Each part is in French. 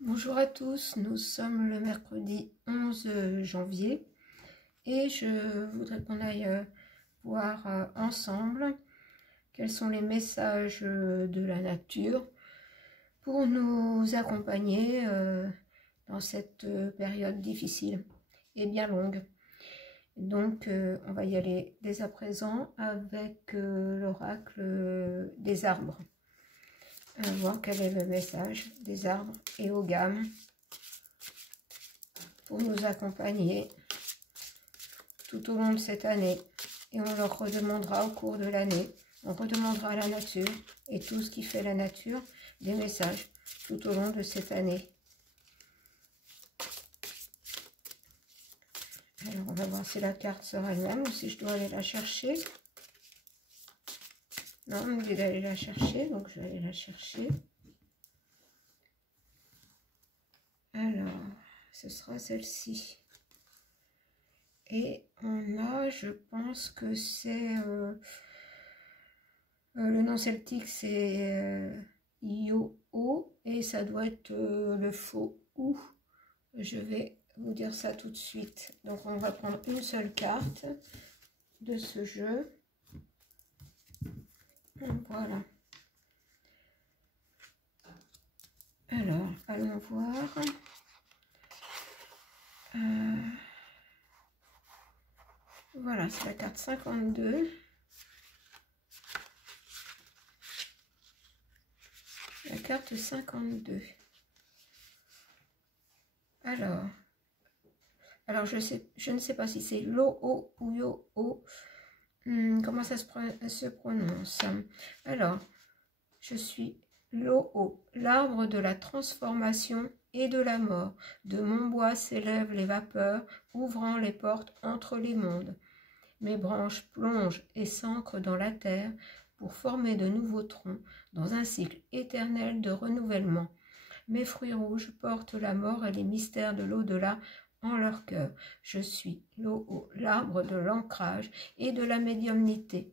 Bonjour à tous, nous sommes le mercredi 11 janvier et je voudrais qu'on aille voir ensemble quels sont les messages de la nature pour nous accompagner dans cette période difficile et bien longue. Donc on va y aller dès à présent avec l'oracle des arbres. Voir quel est le message des arbres et aux gammes pour nous accompagner tout au long de cette année. Et on leur redemandera au cours de l'année, on redemandera à la nature et tout ce qui fait la nature des messages tout au long de cette année. Alors on va voir si la carte sera elle-même ou si je dois aller la chercher. Non, on me dit d'aller la chercher, donc je vais aller la chercher. Alors, ce sera celle-ci. Et on a, je pense que c'est... le nom celtique, c'est Io-O, et ça doit être le faux ou. Je vais vous dire ça tout de suite. Donc, on va prendre une seule carte de ce jeu. Voilà. Alors, allons voir. Voilà, c'est la carte 52. La carte 52. Alors je ne sais pas si c'est Lo-O ou Yo-O. Comment ça se prononce? Alors, je suis Lo-O, l'arbre de la transformation et de la mort. De mon bois s'élèvent les vapeurs, ouvrant les portes entre les mondes. Mes branches plongent et s'ancrent dans la terre pour former de nouveaux troncs dans un cycle éternel de renouvellement. Mes fruits rouges portent la mort et les mystères de l'au-delà en leur cœur. Je suis Lo-O, l'arbre de l'ancrage et de la médiumnité.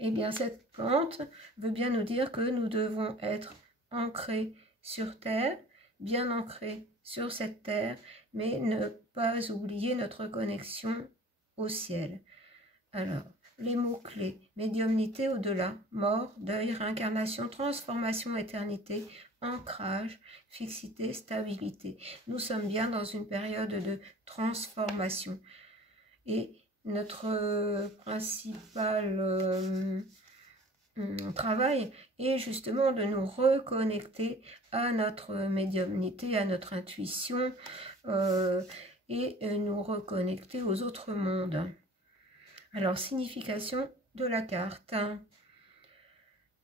Eh bien, cette plante veut bien nous dire que nous devons être ancrés sur terre, bien ancrés sur cette terre, mais ne pas oublier notre connexion au ciel. Alors, les mots-clés: médiumnité, au-delà, mort, deuil, réincarnation, transformation, éternité, ancrage, fixité, stabilité. Nous sommes bien dans une période de transformation. Et notre principal travail est justement de nous reconnecter à notre médiumnité, à notre intuition et nous reconnecter aux autres mondes. Alors, signification de la carte.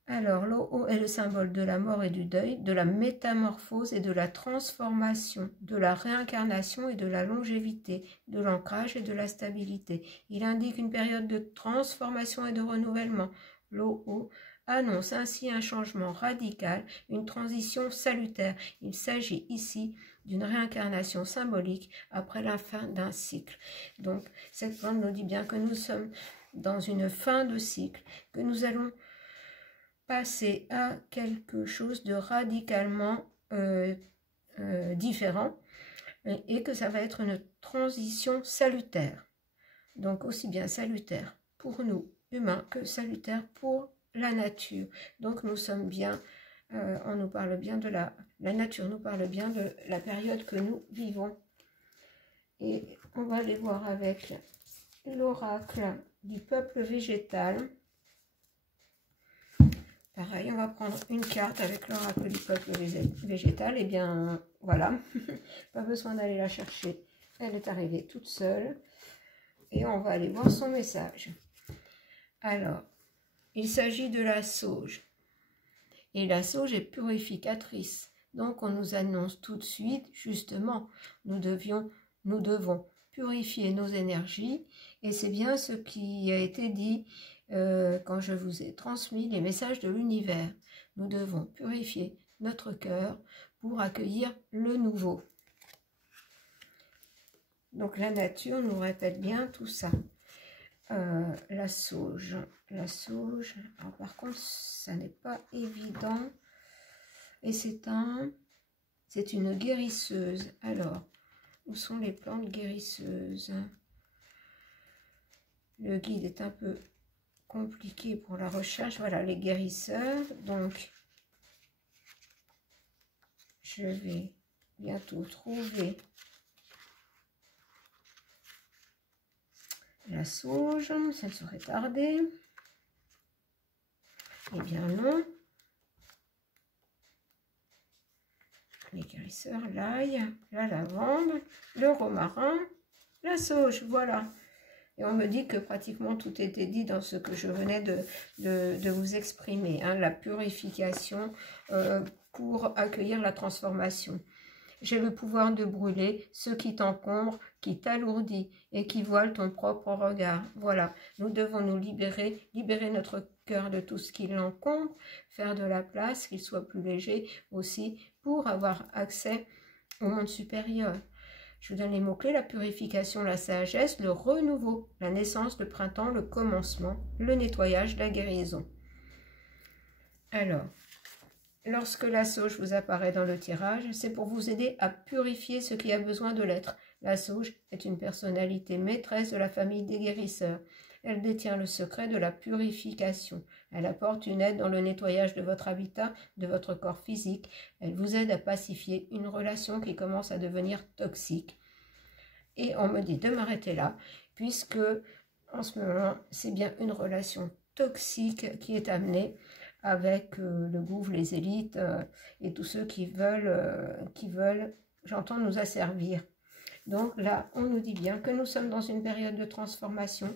Alors, Lo-O est le symbole de la mort et du deuil, de la métamorphose et de la transformation, de la réincarnation et de la longévité, de l'ancrage et de la stabilité. Il indique une période de transformation et de renouvellement. Lo-O annonce ainsi un changement radical, une transition salutaire. Il s'agit ici d'une réincarnation symbolique après la fin d'un cycle. Donc, cette plante nous dit bien que nous sommes dans une fin de cycle, que nous allons passer à quelque chose de radicalement différent et que ça va être une transition salutaire. Donc, aussi bien salutaire pour nous, humains, que salutaire pour la nature. Donc, nous sommes bien, on nous parle bien de la nature, nous parle bien de la période que nous vivons. Et on va aller voir avec l'oracle du peuple végétal. Pareil, on va prendre une carte avec l'oracle du peuple végétal. Et bien, voilà, pas besoin d'aller la chercher. Elle est arrivée toute seule. Et on va aller voir son message. Alors, il s'agit de la sauge. Et la sauge est purificatrice. Donc, on nous annonce tout de suite, justement, nous devons purifier nos énergies. Et c'est bien ce qui a été dit quand je vous ai transmis les messages de l'univers. Nous devons purifier notre cœur pour accueillir le nouveau. Donc, la nature nous répète bien tout ça. La sauge. Alors, par contre, ça n'est pas évident. Et c'est C'est une guérisseuse. Alors, où sont les plantes guérisseuses? Le guide est un peu compliqué pour la recherche. Voilà, les guérisseurs. Donc, je vais bientôt trouver la sauge. Ça ne saurait tarder. Eh bien non. Les guérisseurs, l'ail, la lavande, le romarin, la sauge, voilà. Et on me dit que pratiquement tout était dit dans ce que je venais de vous exprimer. Hein, la purification pour accueillir la transformation. J'ai le pouvoir de brûler ce qui t'encombre, qui t'alourdit et qui voile ton propre regard. Voilà, nous devons nous libérer, libérer notre cœur de tout ce qui l'encombre, faire de la place, qu'il soit plus léger aussi, pour avoir accès au monde supérieur. Je vous donne les mots-clés: la purification, la sagesse, le renouveau, la naissance, le printemps, le commencement, le nettoyage, la guérison. Alors, lorsque la sauge vous apparaît dans le tirage, c'est pour vous aider à purifier ce qui a besoin de l'être. La sauge est une personnalité maîtresse de la famille des guérisseurs. Elle détient le secret de la purification. Elle apporte une aide dans le nettoyage de votre habitat, de votre corps physique. Elle vous aide à pacifier une relation qui commence à devenir toxique. Et on me dit de m'arrêter là, puisque en ce moment, c'est bien une relation toxique qui est amenée avec le gouffre, les élites et tous ceux qui veulent, j'entends, nous asservir. Donc là, on nous dit bien que nous sommes dans une période de transformation,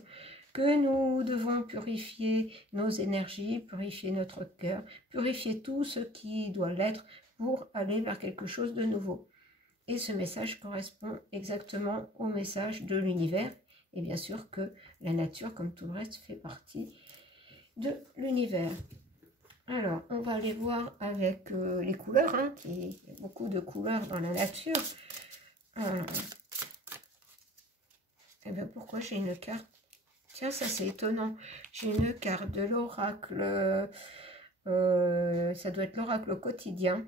que nous devons purifier nos énergies, purifier notre cœur, purifier tout ce qui doit l'être pour aller vers quelque chose de nouveau. Et ce message correspond exactement au message de l'univers. Et bien sûr que la nature, comme tout le reste, fait partie de l'univers. Alors, on va aller voir avec les couleurs, hein, il y a beaucoup de couleurs dans la nature. Et bien, pourquoi j'ai une carte? Tiens, ça c'est étonnant. J'ai une carte de l'oracle, ça doit être l'oracle quotidien,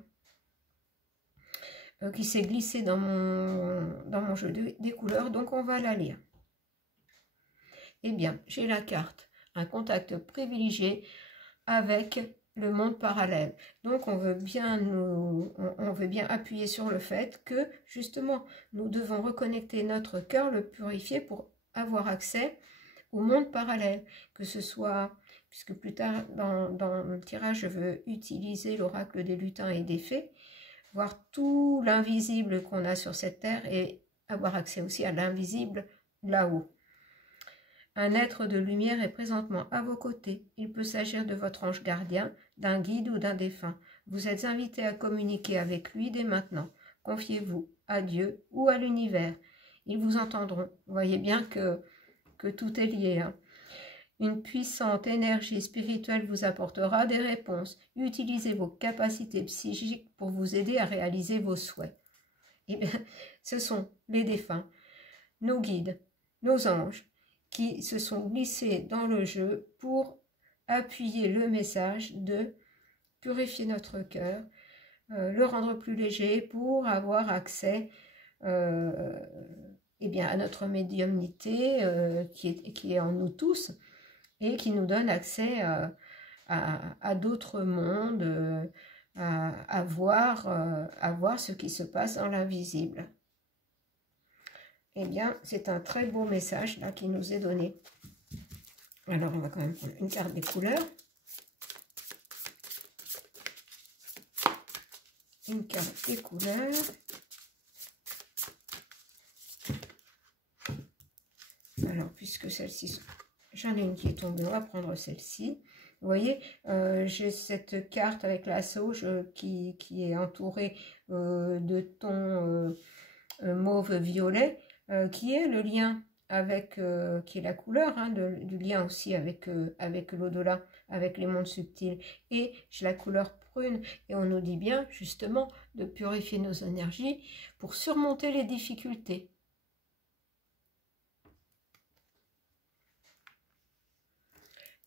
qui s'est glissé dans mon jeu des couleurs, donc on va la lire. Eh bien, j'ai la carte, un contact privilégié avec le monde parallèle. Donc on veut bien appuyer sur le fait que justement nous devons reconnecter notre cœur, le purifier pour avoir accès au monde parallèle, que ce soit, puisque plus tard dans le tirage je veux utiliser l'oracle des lutins et des fées, voir tout l'invisible qu'on a sur cette terre et avoir accès aussi à l'invisible là-haut. Un être de lumière est présentement à vos côtés. Il peut s'agir de votre ange gardien, d'un guide ou d'un défunt. Vous êtes invité à communiquer avec lui dès maintenant. Confiez-vous à Dieu ou à l'univers. Ils vous entendront. Vous voyez bien que tout est lié. Hein. Une puissante énergie spirituelle vous apportera des réponses. Utilisez vos capacités psychiques pour vous aider à réaliser vos souhaits. Eh bien, ce sont les défunts, nos guides, nos anges, qui se sont glissés dans le jeu pour appuyer le message de purifier notre cœur, le rendre plus léger pour avoir accès eh bien, à notre médiumnité qui est en nous tous et qui nous donne accès à d'autres mondes, à voir ce qui se passe dans l'invisible. Eh bien, c'est un très beau message là qui nous est donné. Alors, on va quand même prendre une carte des couleurs. Une carte des couleurs. Alors, puisque celle-ci, j'en ai une qui est tombée, on va prendre celle-ci. Vous voyez, j'ai cette carte avec la sauge qui est entourée de tons mauve-violet. Qui est le lien avec, qui est la couleur hein, du lien aussi avec l'au-delà, avec les mondes subtils. Et j'ai la couleur prune, et on nous dit bien justement de purifier nos énergies pour surmonter les difficultés.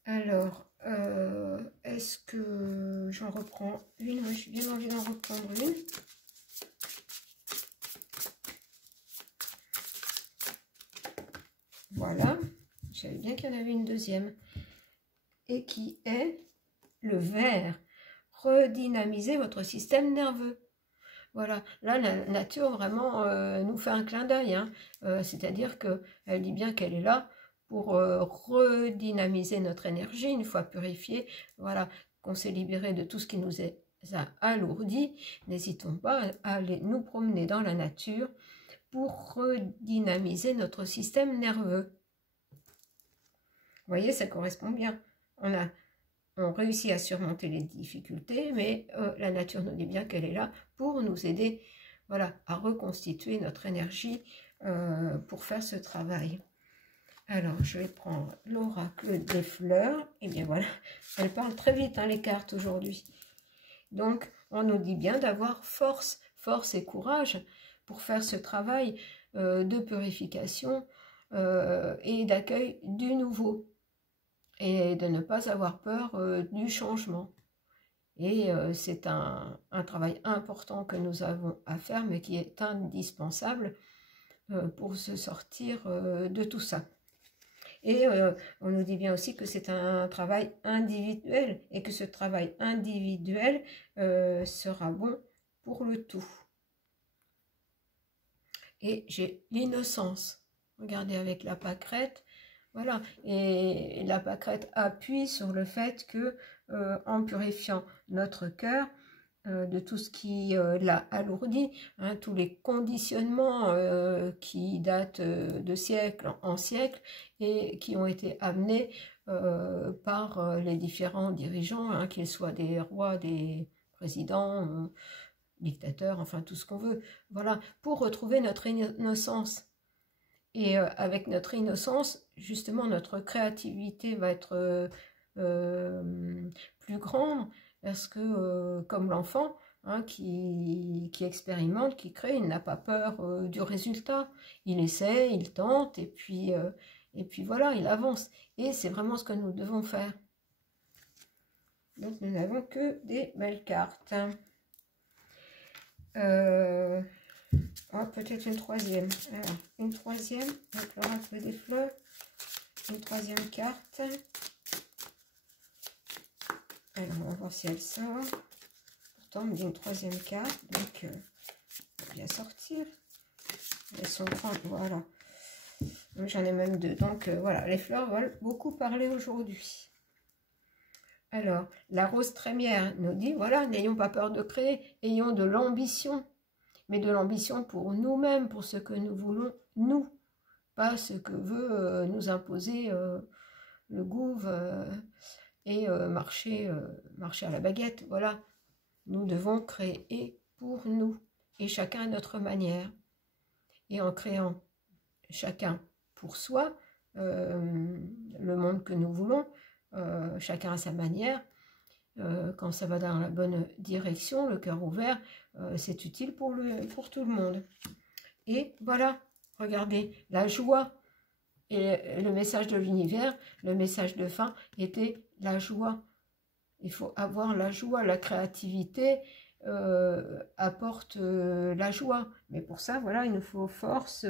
Alors, est-ce que j'en reprends une? J'ai bien envie d'en reprendre une. qu'il y en avait une deuxième. Et qui est le vert. Redynamiser votre système nerveux. Voilà, là la nature vraiment nous fait un clin d'œil, hein. C'est-à-dire qu'elle dit bien qu'elle est là pour redynamiser notre énergie une fois purifiée, voilà, qu'on s'est libéré de tout ce qui nous a alourdi. N'hésitons pas à aller nous promener dans la nature pour redynamiser notre système nerveux. Vous voyez, ça correspond bien. On réussit à surmonter les difficultés, mais la nature nous dit bien qu'elle est là pour nous aider, voilà, à reconstituer notre énergie pour faire ce travail. Alors, je vais prendre l'oracle des fleurs. Et bien voilà, elles parlent très vite, hein, les cartes aujourd'hui. Donc, on nous dit bien d'avoir force et courage pour faire ce travail de purification et d'accueil du nouveau. Et de ne pas avoir peur du changement. Et c'est un travail important que nous avons à faire, mais qui est indispensable pour se sortir de tout ça. Et on nous dit bien aussi que c'est un travail individuel, et que ce travail individuel sera bon pour le tout. Et j'ai l'innocence. Regardez avec la pâquerette. Voilà, et la pâquerette appuie sur le fait que, en purifiant notre cœur de tout ce qui l'a alourdi, hein, tous les conditionnements qui datent de siècle en siècle et qui ont été amenés par les différents dirigeants, hein, qu'ils soient des rois, des présidents, dictateurs, enfin tout ce qu'on veut, voilà, pour retrouver notre innocence. Et avec notre innocence, justement, notre créativité va être plus grande, parce que, comme l'enfant, hein, qui expérimente, qui crée, il n'a pas peur du résultat. Il essaie, il tente, et puis voilà, il avance. Et c'est vraiment ce que nous devons faire. Donc, nous n'avons que des belles cartes. Oh, peut-être une troisième. Alors, une troisième, avec l'oracle des fleurs. Une troisième carte. Alors, on va voir si elle sort. Pourtant, on me dit une troisième carte, donc elle va bien sortir. Elles sont grandes, voilà. J'en ai même deux. Donc, voilà, les fleurs veulent beaucoup parler aujourd'hui. Alors, la rose trémière nous dit, voilà, n'ayons pas peur de créer, ayons de l'ambition. Mais de l'ambition pour nous-mêmes, pour ce que nous voulons, nous. Pas ce que veut nous imposer le gouv et marcher à la baguette. Voilà, nous devons créer pour nous, et chacun à notre manière. Et en créant chacun pour soi, le monde que nous voulons, chacun à sa manière, quand ça va dans la bonne direction, le cœur ouvert, c'est utile pour tout le monde. Et voilà, regardez, la joie et le message de l'univers, le message de fin était la joie. Il faut avoir la joie, la créativité apporte la joie. Mais pour ça, voilà, il nous faut force,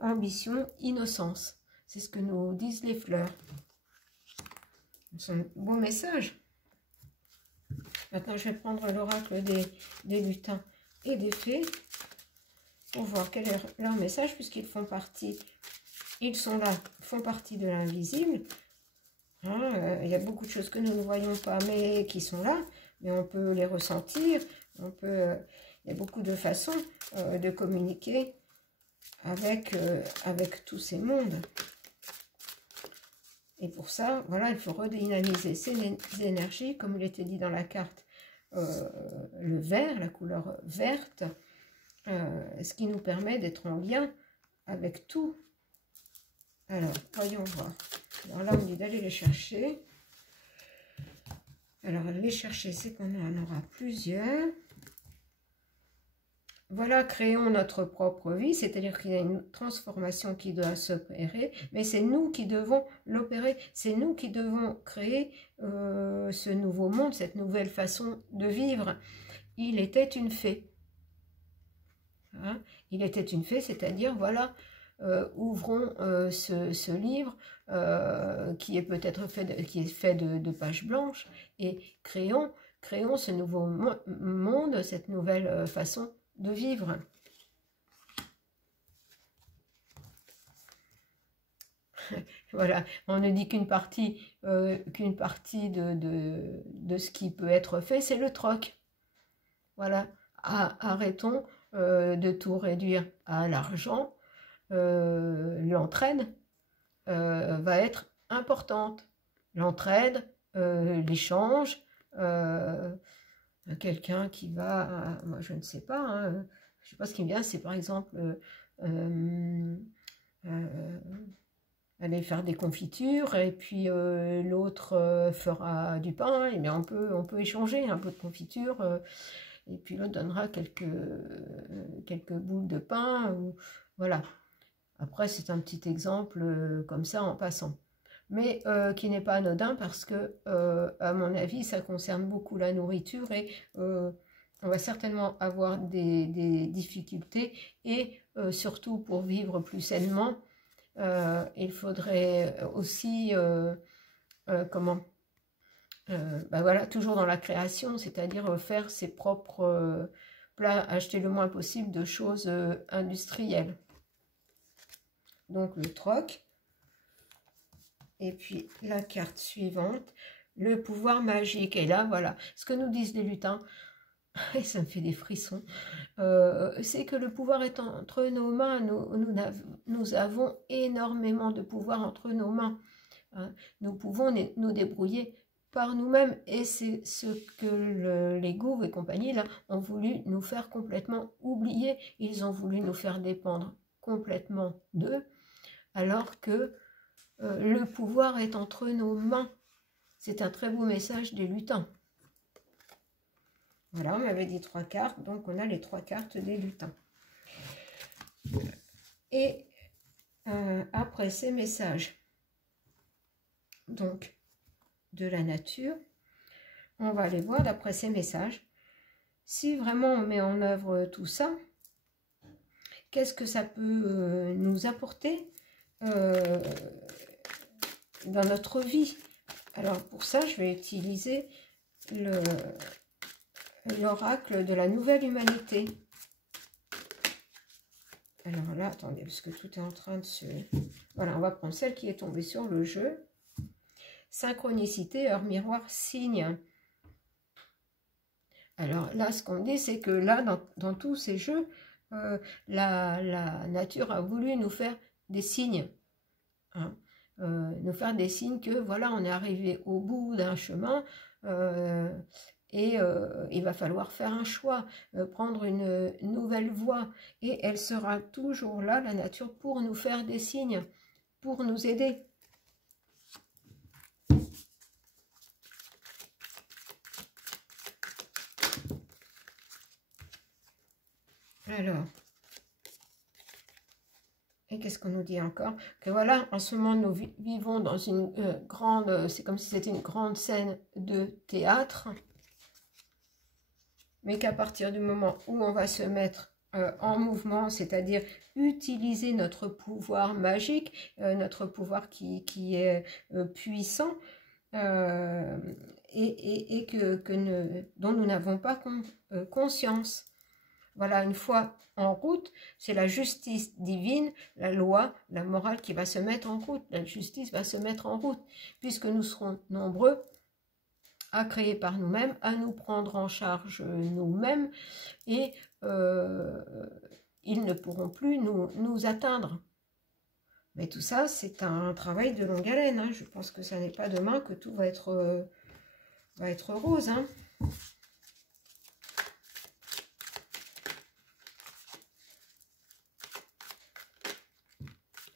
ambition, innocence. C'est ce que nous disent les fleurs. C'est un beau message. Maintenant, je vais prendre l'oracle des lutins et des fées pour voir quel est leur message, puisqu'ils font partie, ils sont là, font partie de l'invisible. Hein, il y a beaucoup de choses que nous ne voyons pas, mais qui sont là, mais on peut les ressentir. Il y a beaucoup de façons de communiquer avec tous ces mondes. Et pour ça, voilà, il faut redynamiser ces énergies, comme il était dit dans la carte, le vert, la couleur verte, ce qui nous permet d'être en lien avec tout. Alors, voyons voir. Alors là, on dit d'aller les chercher. Alors, les chercher, c'est qu'on en aura plusieurs. Voilà, créons notre propre vie, c'est-à-dire qu'il y a une transformation qui doit s'opérer, mais c'est nous qui devons l'opérer, c'est nous qui devons créer ce nouveau monde, cette nouvelle façon de vivre. Il était une fée. Hein, il était une fée, c'est-à-dire, voilà, ouvrons ce livre qui est peut-être fait de pages blanches et créons ce nouveau monde, cette nouvelle façon de vivre. Voilà, on ne dit qu'une partie de ce qui peut être fait, c'est le troc. Voilà, arrêtons de tout réduire à l'argent. L'entraide va être importante. L'entraide, l'échange, quelqu'un qui va, moi je ne sais pas, hein, je ne sais pas ce qui me vient, c'est par exemple aller faire des confitures et puis l'autre fera du pain, et bien on peut échanger un peu de confiture et puis l'autre donnera quelques boules de pain, ou, voilà. Après c'est un petit exemple comme ça en passant, mais qui n'est pas anodin parce que à mon avis ça concerne beaucoup la nourriture et on va certainement avoir des difficultés et surtout pour vivre plus sainement. Il faudrait aussi, ben voilà, toujours dans la création, c'est-à-dire faire ses propres plats, acheter le moins possible de choses industrielles. Donc le troc. Et puis la carte suivante, le pouvoir magique. Et là, voilà, ce que nous disent les lutins, et ça me fait des frissons, c'est que le pouvoir est entre nos mains. Nous avons énormément de pouvoir entre nos mains. Hein. Nous pouvons nous débrouiller par nous-mêmes, et c'est ce que les Gouves et compagnie là ont voulu nous faire complètement oublier. Ils ont voulu nous faire dépendre complètement d'eux, alors que le pouvoir est entre nos mains. C'est un très beau message des lutins. Voilà, on m'avait dit 3 cartes, donc on a les 3 cartes des lutins. Et après ces messages, donc, de la nature, on va aller voir d'après ces messages, si vraiment on met en œuvre tout ça, qu'est-ce que ça peut nous apporter dans notre vie. Alors pour ça, je vais utiliser l'oracle de la nouvelle humanité. Alors là, attendez, parce que tout est en train de se... Voilà, on va prendre celle qui est tombée sur le jeu. Synchronicité, heure miroir, signe. Alors là, ce qu'on dit, c'est que là, dans tous ces jeux, la nature a voulu nous faire des signes. Hein, nous faire des signes que, voilà, on est arrivé au bout d'un chemin et il va falloir faire un choix, prendre une nouvelle voie. Et elle sera toujours là, la nature, pour nous faire des signes, pour nous aider. Alors, et qu'est-ce qu'on nous dit encore? Que voilà, en ce moment, nous vivons dans une grande... c'est comme si c'était une grande scène de théâtre. Mais qu'à partir du moment où on va se mettre en mouvement, c'est-à-dire utiliser notre pouvoir magique, notre pouvoir qui est puissant, et dont nous n'avons pas conscience. Voilà, une fois en route, c'est la justice divine, la loi, la morale qui va se mettre en route. La justice va se mettre en route, puisque nous serons nombreux à créer par nous-mêmes, à nous prendre en charge nous-mêmes, et ils ne pourront plus nous atteindre. Mais tout ça, c'est un travail de longue haleine. Hein. Je pense que ça n'est pas demain que tout va être rose. Hein.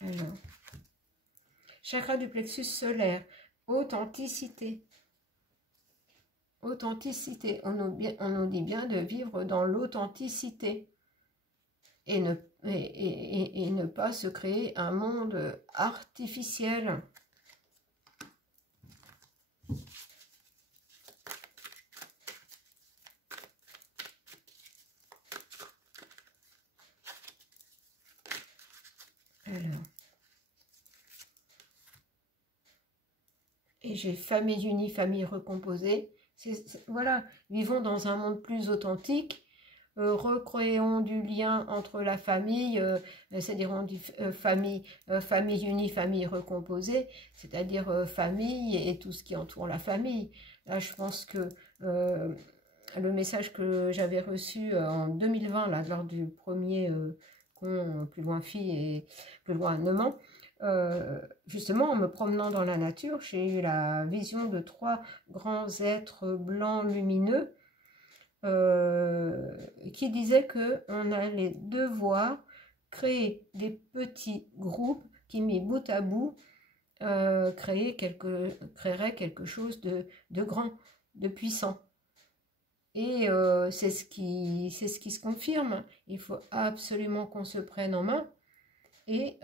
Alors, chakra du plexus solaire, authenticité. Authenticité, on nous dit bien de vivre dans l'authenticité et ne pas se créer un monde artificiel. Alors. Et j'ai famille unie, famille recomposée. Voilà, vivons dans un monde plus authentique. Recréons du lien entre la famille, c'est-à-dire on dit famille unie, famille recomposée, c'est-à-dire famille et tout ce qui entoure la famille. Là, je pense que le message que j'avais reçu en 2020, là, lors du premier plus loin fille et plus loin Neman, justement en me promenant dans la nature, j'ai eu la vision de 3 grands êtres blancs lumineux qui disaient qu'on allait devoir créer des petits groupes qui, mis bout à bout, créeraient quelque chose de grand, de puissant. Et c'est ce qui se confirme. Il faut absolument qu'on se prenne en main. Et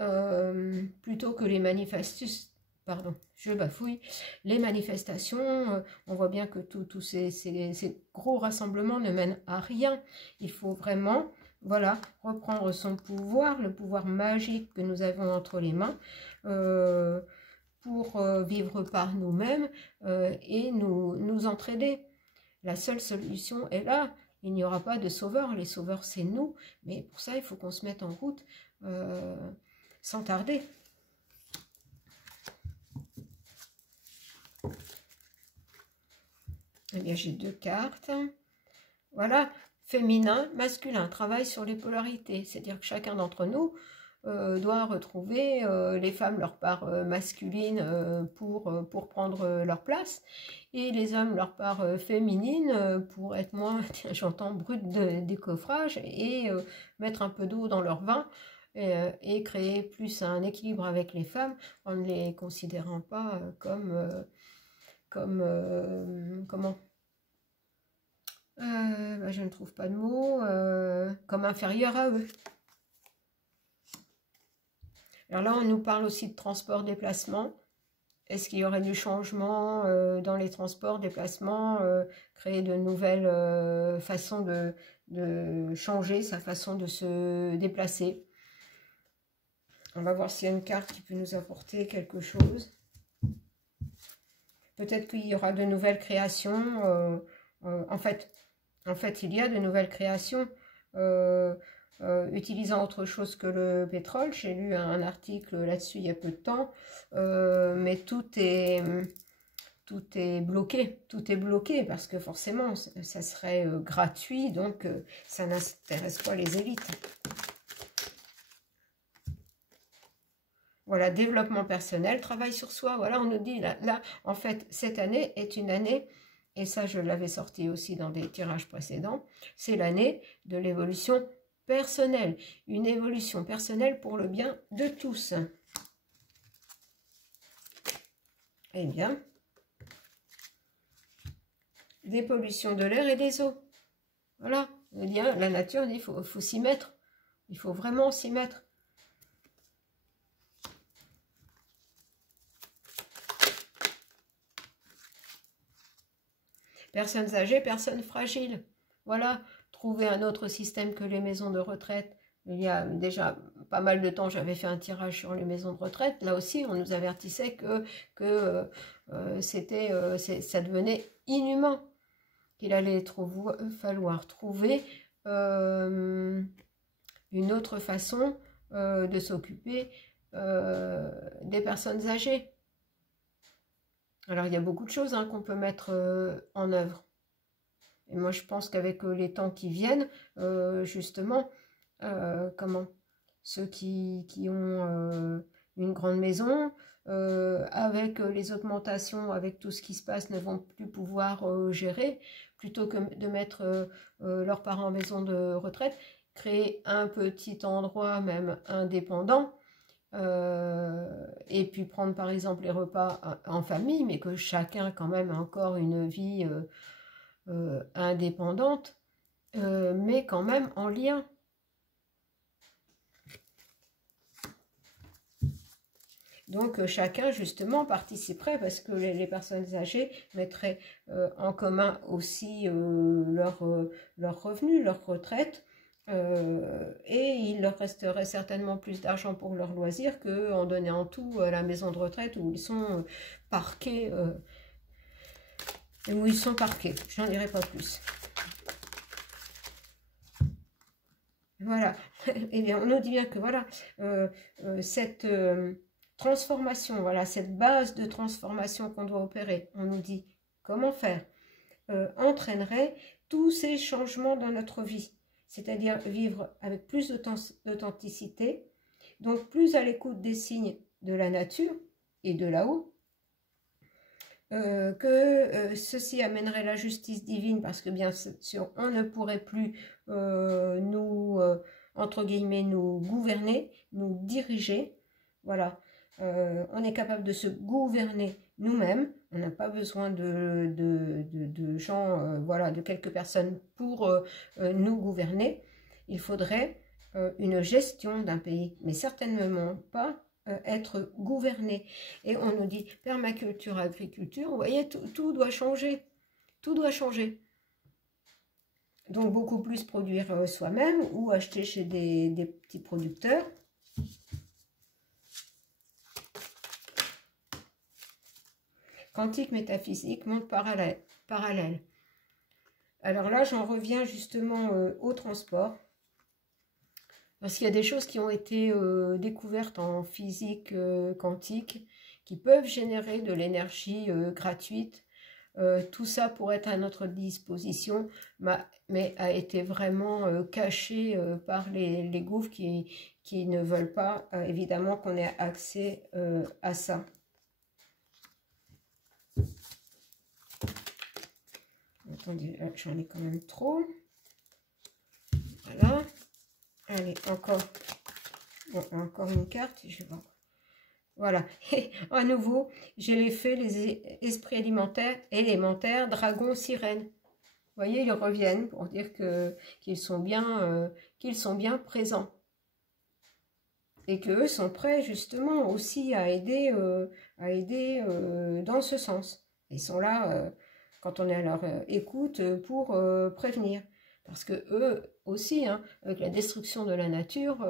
plutôt que les manifestations, pardon, je bafouille, les manifestations, on voit bien que tous ces gros rassemblements ne mènent à rien. Il faut vraiment, voilà, reprendre son pouvoir, le pouvoir magique que nous avons entre les mains, pour vivre par nous-mêmes et nous entraider. La seule solution est là. Il n'y aura pas de sauveur. Les sauveurs, c'est nous. Mais pour ça, il faut qu'on se mette en route sans tarder. Eh bien, j'ai 2 cartes. Voilà, féminin, masculin. Travaille sur les polarités. C'est-à-dire que chacun d'entre nous doit retrouver les femmes leur part masculine pour prendre leur place et les hommes leur part féminine pour être moins, j'entends, brut de décoffrage et mettre un peu d'eau dans leur vin et créer plus un équilibre avec les femmes en ne les considérant pas comment je ne trouve pas de mots, comme inférieurs à eux. Alors là, on nous parle aussi de transport, déplacement. Est-ce qu'il y aurait du changement dans les transports, déplacements, créer de nouvelles façons de changer sa façon de se déplacer? On va voir s'il y a une carte qui peut nous apporter quelque chose. Peut-être qu'il y aura de nouvelles créations. En fait, il y a de nouvelles créations. Utilisant autre chose que le pétrole. J'ai lu un article là-dessus il y a peu de temps, mais tout est bloqué parce que forcément ça serait gratuit, donc ça n'intéresse pas les élites. Voilà, développement personnel, travail sur soi. Voilà, on nous dit là en fait, cette année est une année, et ça je l'avais sorti aussi dans des tirages précédents, c'est l'année de l'évolution personnelle, une évolution personnelle pour le bien de tous. Eh bien, des pollutions de l'air et des eaux. Voilà, eh bien, la nature dit qu'il faut s'y mettre, il faut vraiment s'y mettre. Personnes âgées, personnes fragiles. Voilà, trouver un autre système que les maisons de retraite. Il y a déjà pas mal de temps, j'avais fait un tirage sur les maisons de retraite. Là aussi, on nous avertissait que ça devenait inhumain, qu'il allait falloir trouver une autre façon de s'occuper des personnes âgées. Alors, il y a beaucoup de choses qu'on peut mettre en œuvre. Et moi, je pense qu'avec les temps qui viennent, justement, ceux qui ont une grande maison, avec les augmentations, avec tout ce qui se passe, ne vont plus pouvoir gérer, plutôt que de mettre leurs parents en maison de retraite, créer un petit endroit même indépendant, et puis prendre par exemple les repas en famille, mais que chacun quand même a encore une vie indépendante, mais quand même en lien. Donc chacun justement participerait, parce que les personnes âgées mettraient en commun aussi leurs revenus, leur retraite, Et il leur resterait certainement plus d'argent pour leurs loisirs qu'en donnant tout à la maison de retraite où ils sont parqués. Où ils sont parqués. Je n'en dirai pas plus. Voilà. Eh bien, on nous dit bien que voilà, cette transformation, voilà, cette base de transformation qu'on doit opérer, on nous dit comment faire, entraînerait tous ces changements dans notre vie. C'est-à-dire vivre avec plus d'authenticité, donc plus à l'écoute des signes de la nature et de là-haut, ceci amènerait la justice divine parce que bien sûr on ne pourrait plus entre guillemets nous gouverner, nous diriger, voilà, on est capable de se gouverner nous-mêmes, on n'a pas besoin de gens, voilà, de quelques personnes pour nous gouverner. Il faudrait une gestion d'un pays, mais certainement pas être gouverné. Et on nous dit permaculture, agriculture, vous voyez, tout doit changer. Tout doit changer. Donc beaucoup plus produire soi-même ou acheter chez des petits producteurs. Quantique, métaphysique, monde parallèle. Alors là, j'en reviens justement au transport. Parce qu'il y a des choses qui ont été découvertes en physique quantique qui peuvent générer de l'énergie gratuite. Tout ça pourrait être à notre disposition, mais a été vraiment caché par les gouffres qui ne veulent pas, évidemment, qu'on ait accès à ça. Attendez, j'en ai quand même trop. Voilà. Allez, encore une carte, je vais voir. Voilà, et à nouveau, j'ai fait les esprits élémentaires, dragons, sirènes. Vous voyez, ils reviennent pour dire qu'ils sont bien présents. Et qu'eux sont prêts justement aussi à aider dans ce sens. Ils sont là, quand on est à leur écoute, pour prévenir. Parce que eux aussi, hein, avec la destruction de la nature,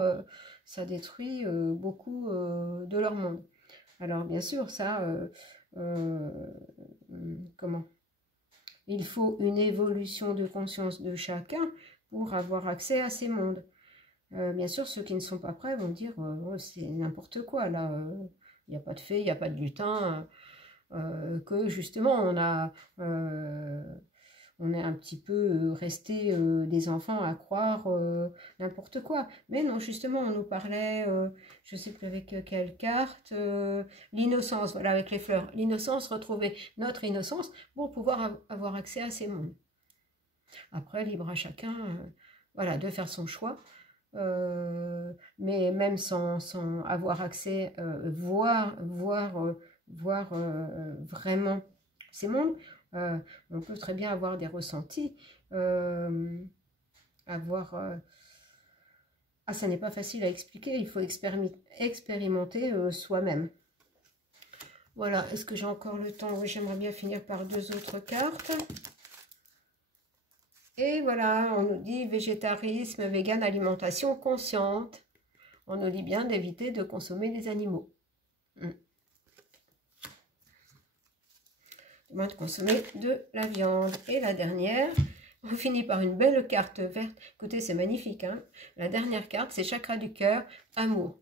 ça détruit beaucoup de leur monde. Alors bien sûr, ça, comment? Il faut une évolution de conscience de chacun pour avoir accès à ces mondes. Bien sûr, ceux qui ne sont pas prêts vont dire oh, c'est n'importe quoi, là, il n'y a pas de fée, il n'y a pas de lutin, que justement on est un petit peu resté des enfants à croire n'importe quoi. Mais non, justement, on nous parlait, je ne sais plus avec quelle carte, l'innocence, voilà, avec les fleurs. L'innocence, retrouver notre innocence pour pouvoir avoir accès à ces mondes. Après, libre à chacun, voilà, de faire son choix. Mais même sans avoir accès, voir vraiment ces mondes, on peut très bien avoir des ressentis, ah, ça n'est pas facile à expliquer, il faut expérimenter soi-même. Voilà, est-ce que j'ai encore le temps? Oui, j'aimerais bien finir par 2 autres cartes. Et voilà, on nous dit végétarisme, vegan, alimentation consciente. On nous dit bien d'éviter de consommer des animaux. De consommer de la viande. Et la dernière, on finit par une belle carte verte. Écoutez, c'est magnifique, hein. La dernière carte, c'est chakra du cœur, amour.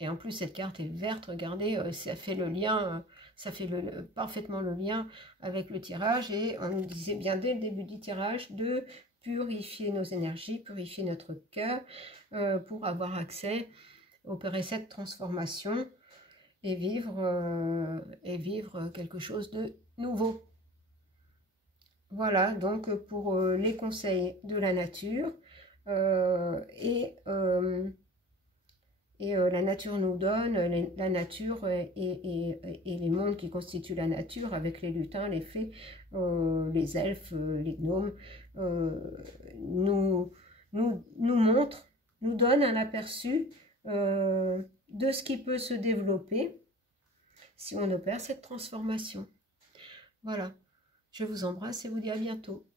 Et en plus, cette carte est verte, regardez, ça fait le lien, ça fait parfaitement le lien avec le tirage. Et on nous disait bien dès le début du tirage de purifier nos énergies, purifier notre cœur pour avoir accès, opérer cette transformation et vivre quelque chose de nouveau. Voilà, donc pour les conseils de la nature la nature nous donne, la nature et les mondes qui constituent la nature avec les lutins, les fées, les elfes, les gnomes, nous montrent, nous donnent un aperçu de ce qui peut se développer si on opère cette transformation. Voilà, je vous embrasse et vous dis à bientôt.